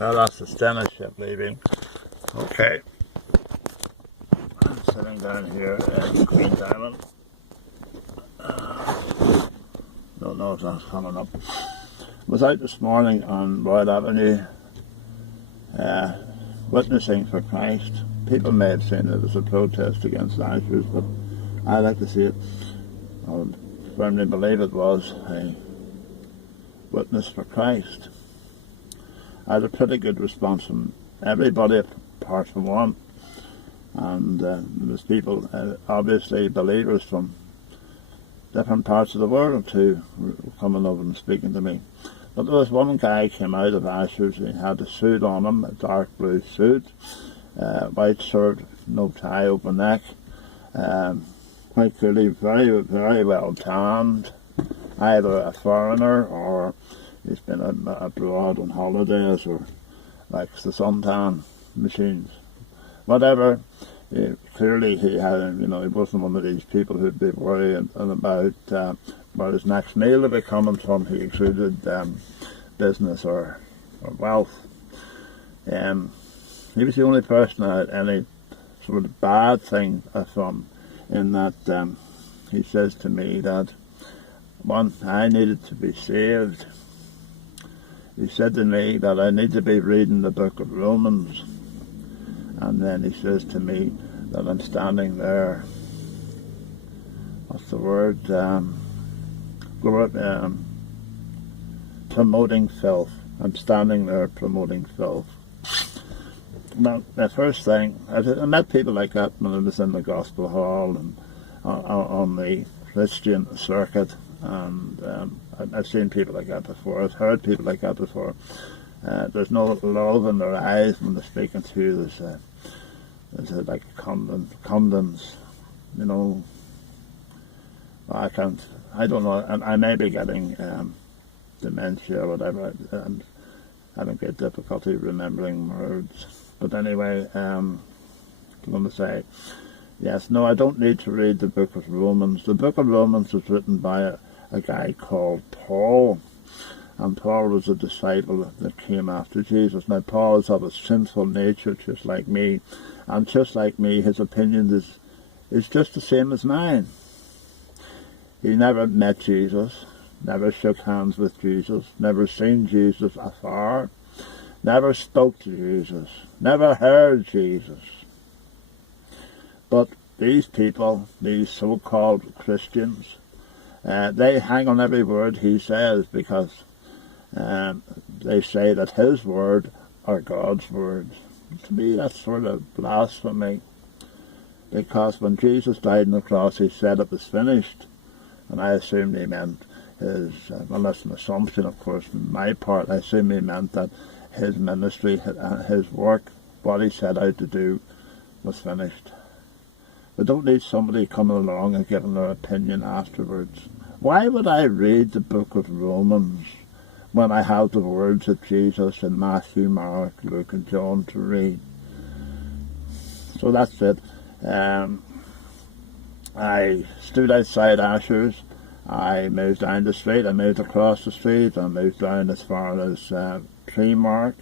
Well, that's the Stena ship leaving. Okay. I'm sitting down here in Queen's Island. Don't know if that's coming up. I was out this morning on Royal Avenue witnessing for Christ. People may have seen it as a protest against Ashers, but I like to see it, I would firmly believe it was a witness for Christ. I had a pretty good response from everybody apart from one, and there was people, obviously believers from different parts of the world who were coming over and speaking to me. But there was one guy came out of Ashers. He had a suit on him, a dark blue suit, white shirt, no tie, open neck, quite clearly very, very well tanned, either a foreigner or he's been abroad on holidays or likes the suntan machines. Whatever, clearly he had, he wasn't one of these people who'd be worrying about where his next meal would be coming from. He exuded business or wealth. He was the only person I had any sort of bad thing from, in that he says to me that, one, I needed to be saved. He said to me that I need to be reading the book of Romans, and then he says to me that I'm standing there, what's the word, promoting filth. I'm standing there promoting filth. Well, the first thing, I met people like that when I was in the Gospel Hall and on the Christian circuit, and I've seen people like that before. I've heard people like that before. There's no love in their eyes when they're speaking to you. There's like condens, I don't know, and I may be getting dementia or whatever. I'm having great difficulty remembering words. But anyway, I'm going to say, yes, no, I don't need to read the book of Romans. The book of Romans was written by a guy called Paul, and Paul was a disciple that came after Jesus. Now, Paul is of a sinful nature, just like me, and just like me, his opinion is just the same as mine. He never met Jesus, never shook hands with Jesus, never seen Jesus afar, never spoke to Jesus, never heard Jesus. But these people, these so-called Christians, they hang on every word he says, because they say that his word are God's words. To me, that's sort of blasphemy, because when Jesus died on the cross, he said it was finished, and I assumed he meant his, well, that's an assumption, of course, on my part. I assume he meant that his ministry, his work, what he set out to do, was finished. We don't need somebody coming along and giving their opinion afterwards. Why would I read the book of Romans when I have the words of Jesus in Matthew, Mark, Luke and John to read? So that's it. I stood outside Ashers. I moved down the street. I moved across the street. I moved down as far as Treemark.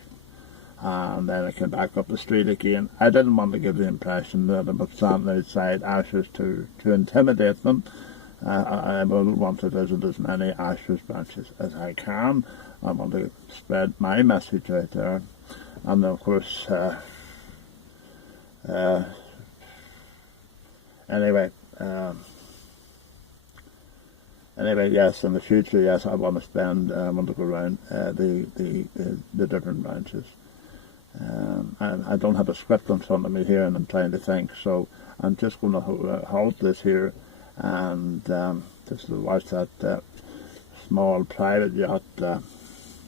And then I came back up the street again. I didn't want to give the impression that I was standing outside Ashers to intimidate them. I will want to visit as many Ashers branches as I can. I want to spread my message out there. And of course, anyway, yes, in the future, yes, I want to go around the different branches. I don't have a script in front of me here, and I'm trying to think, so I'm just going to halt this here and just to watch that small private yacht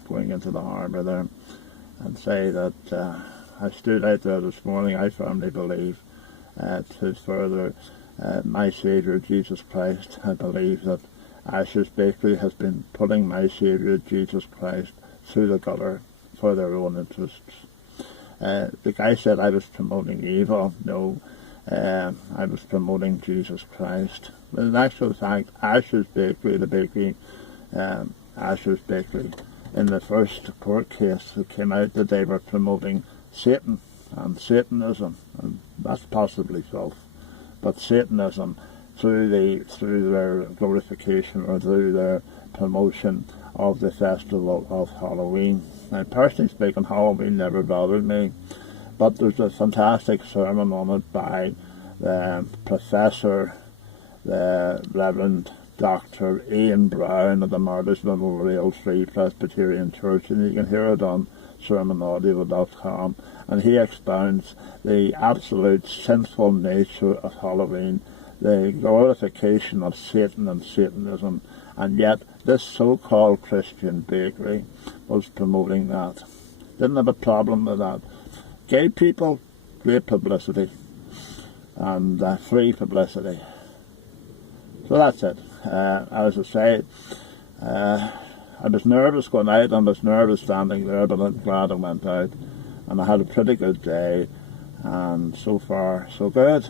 going into the harbour there, and say that I stood out there this morning. I firmly believe to further my Saviour Jesus Christ. I believe that Ashers Bakery has been putting my Saviour Jesus Christ through the gutter for their own interests. The guy said I was promoting evil. No, I was promoting Jesus Christ. But in actual fact, Ashers Bakery, the bakery, Ashers Bakery, in the first court case it came out that they were promoting Satan and Satanism, and that's possibly false, but Satanism through their glorification or through their promotion of the festival of Halloween. Now, personally speaking, Halloween never bothered me, but there's a fantastic sermon on it by the professor, the Reverend Dr. Ian Brown of the Martyrs Memorial Free Presbyterian Church, and you can hear it on sermonaudio.com, and he expounds the absolute sinful nature of Halloween, the glorification of Satan and Satanism, and yet this so-called Christian bakery was promoting that. Didn't have a problem with that. Gay people, great publicity, and free publicity. So that's it. As I say, I was nervous going out, I was nervous standing there, but I'm glad I went out, and I had a pretty good day, and so far so good.